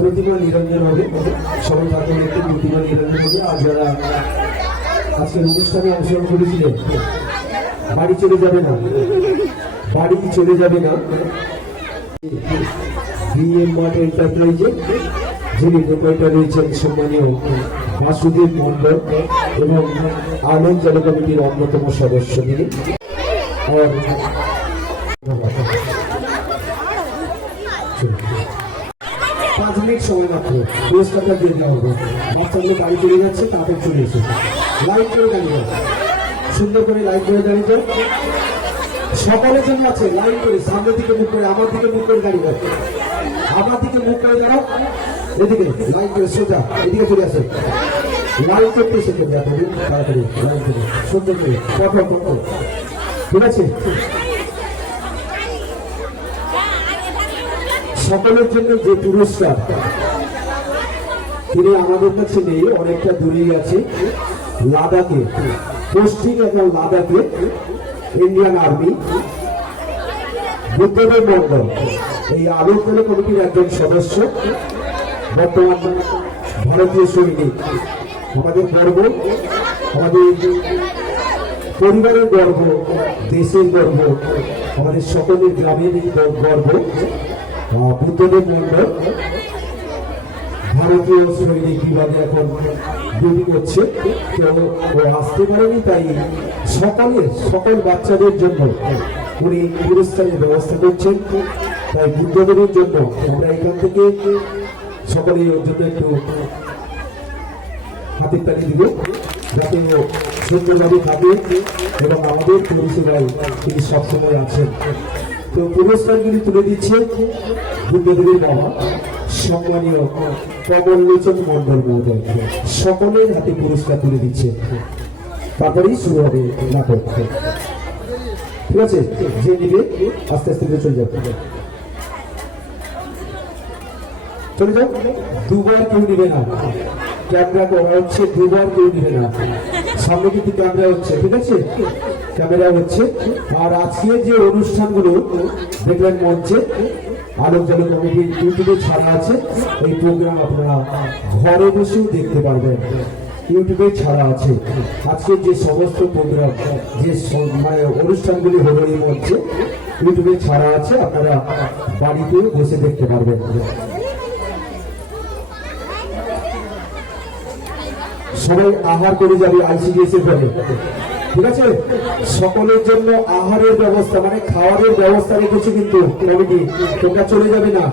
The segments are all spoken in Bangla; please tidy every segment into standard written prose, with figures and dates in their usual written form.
প্রতিমা নিরঞ্জন হবে, সবাই থাকবেন একটু প্রতিমা নিরঞ্জন হবে। আর যারা আজকের অনুষ্ঠানে অংশগ্রহণ করেছিলেন বাড়ি চলে যাবে না, বাড়ি চলে যাবে না। বিএম মার্ট এন্টারপ্রাইজে যিনি প্রোপাইটার রয়েছেন সম্মানীয় বাসুদেব মন্ডল এবং আনন্দ জল কমিটির অন্যতম সদস্য তিনি। আর 5 মিনিট সময় মাত্র পুরস্কারটা দিয়ে দেওয়া হবে। বাচ্চাগুলো বাড়ি চলে যাচ্ছে, তারপর চলে এসে লাইট করে দাঁড়িয়ে, সুন্দর করে লাইট করে দাঁড়িয়ে সকালের জন্য আছে। লাইন করে সামনের দিকে মুখ করে, আমার দিকে মুখ করে দাঁড়িয়ে, আমার দিকে মুখ করে দাঁড়াও, এদিকে লাইন করে সোজা এদিকে চলে আসে। লাইন করতে এসেছে তাড়াতাড়ি লাইন করে সুন্দর করে পটল পটল, ঠিক আছে? সকলের জন্য যে পুরস্কার তিনি আমাদের কাছে নেই, অনেকটা দূরে আছে লাদাখে, পোস্টিং এবং লাদাখে ইন্ডিয়ান আর্মি বুদ্ধদেব মন্ডল এই আলোচন কমিটির একজন সদস্য, বর্তমান ভারতীয় সৈনিক। আমাদের গর্ব, আমাদের পরিবারের গর্ব, দেশের গর্ব, আমাদের সকলের গ্রামের গর্ব। বুদ্ধদেব মন্ডল ভারতীয় সৈনিক বিভাগে এখন ডিউটি করছে। কেউ আসতে পারেনি, তাই সকল বাচ্চাদের জন্য উনি পুরস্কারের ব্যবস্থা করছেন। তাই বুদ্ধদেবের জন্য আমরা এখান থেকে সকলে ওর জন্য একটু হাতের তালি দিব, যাতে সুন্দরভাবে থাকে এবং আমাদের পরিষেবায় তিনি সবসময় আছেন। তো পুরস্কারগুলি তুলে দিচ্ছে বুদ্ধদেবের বাবা সম্মানীয় কমললোচন মন্ডল মহোদয়। সকলের হাতে পুরস্কার তুলে দিচ্ছে, তারপরেই শুরু হবে নাটক। ঠিক আছে? যে নিবে আস্তে আস্তে চলে যাবে, চলে যাও। দুবার কেউ নিবে না, ক্যামেরা করা হচ্ছে, দুবার কেউ নিবে না। সামনে কিন্তু ক্যামেরা হচ্ছে, ঠিক আছে? ক্যামেরা হচ্ছে। আর আজকে যে অনুষ্ঠানগুলো দেখলেন মঞ্চে, আলোক জল কমিটির ইউটিউবে ছাড়া আছে। এই প্রোগ্রাম আপনারা ঘরে বসেও দেখতে পারবেন, ইউটিউবে ছাড়া আছে। আজকের যে সমস্ত প্রোগ্রাম, যে অনুষ্ঠানগুলি হলো এই মঞ্চে, ইউটিউবে ছাড়া আছে, আপনারা বাড়িতেও বসে দেখতে পারবেন। সবাই আহার করে যাবে আইসিডিএস এর পরে, ঠিক আছে? সকলের জন্য আহারের ব্যবস্থা, মানে খাওয়ারের ব্যবস্থা রেখেছে কিন্তু কমিটি। তোমরা চলে যাবে না,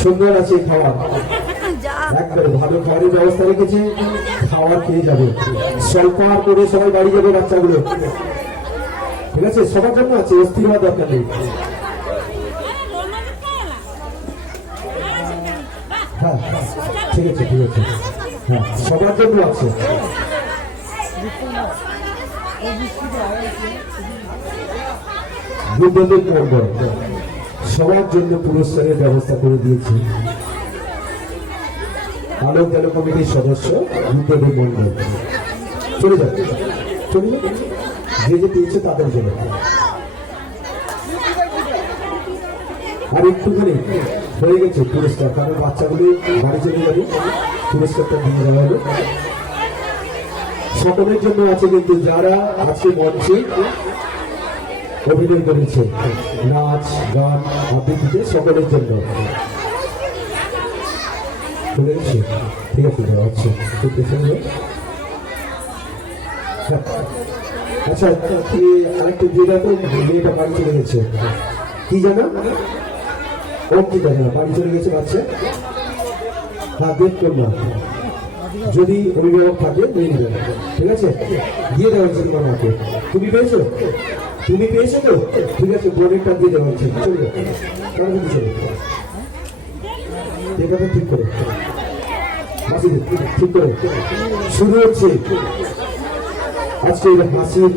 সুন্দর আছে খাওয়ার, একবারে ভালো খাওয়ারের ব্যবস্থা রেখেছে। খাওয়ার খেয়ে যাবে, স্বল্প আহার করে সবাই বাড়ি যাবে বাচ্চাগুলো, ঠিক আছে? সবার জন্য আছে, অস্থির হওয়ার দরকার নেই। হ্যাঁ ঠিক আছে, ঠিক আছে, হ্যাঁ সবার জন্য আছে। বুদ্ধদেব মন্ডল সবার জন্য পুরস্কারের ব্যবস্থা করে দিয়েছে। আলোক জল কমিটির সদস্য বুদ্ধদেব মন্ডল। চলে যাবে, চলে যাবে, যে যে পেয়েছে তাদের জন্য। আর একটুখানি হয়ে গেছে পুরস্কার, কারণ বাচ্চাগুলি বাড়ি চলে যাবে, পুরস্কারটা দিয়ে দেওয়া হবে। সকলের জন্য আছে কিন্তু যারা আজকে মঞ্চে অভিনয় করেছে, নাচ গান আবৃত্তিতে, সকলের জন্য ঠিক আছে, দেওয়া হচ্ছে। আচ্ছা, আরেকটু দিয়ে দেখো, মেয়েটা বাড়ি চলে গেছে, কি জানা ও কি জানে না, বাড়ি চলে গেছে বাচ্চা। হ্যাঁ বেট করলাম, যদি অভিভাবক থাকে নিয়ে নেবেন, ঠিক আছে? দিয়ে দেওয়া হচ্ছে তোমার হাতে। তুমি পেয়েছো, তুমি পেয়েছো তো, ঠিক আছে, বোর্ডেরটা দিয়ে দেওয়া হচ্ছে। চলবে চলবে, এটাকে ঠিক করে ঠিক করে শুরু হচ্ছে আজকে হাসির